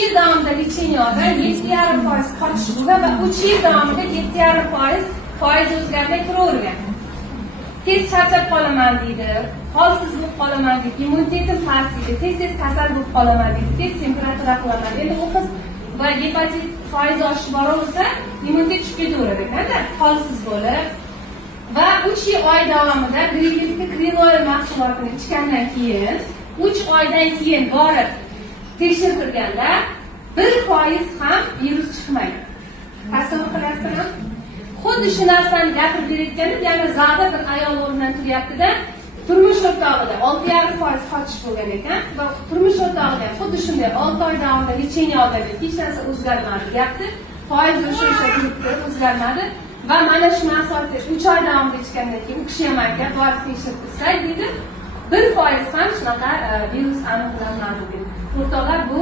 yıl davomida litseniyada 7,5% qochish bo'lgan va 3 yil davomida 7,5% o'zgarmay turavergan. Tez charchab qolaman deydi, holsiz bo'lib qolaman deydi, immunitetim past deydi, tez kasal bo'lib qolaman deydi, tez temperatura qilaman. Endi u qiz va gepatit foizi oshib boraversa, immunitet tushib ketaverar ekanda, holsiz bo'lib. Va 3 oy davomida Grigilka kriloy mahsulotini ichgandan keyin 3 oydan keyin borib tekshirtirganda 1% ham virus chiqmaydi. Tasavvur qilasizmi? Xuddi shu narsani gapirib berayotganda, yana zalda bir ayol o'rnidan turyapti-da, turmush o'rtog'ida 6,5% qochish bo'lgan ekan va turmush o'rtog'ida xuddi shunday 6 oy davomida lecheniya olgan, hech narsa o'zgarmadi deyapti. Foiz o'sha o'zgarmadi. Va mana shu mahsulotni 3 oy davomida ichgandan keyin u kishi ham aytgan, borib tekshirtirsak deydi, 1% ham shunaqa virus aniqlanmadi dedi. O'rtoqlar, bu